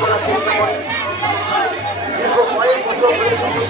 করার চেষ্টা করে দীর্ঘ কয়েক বছর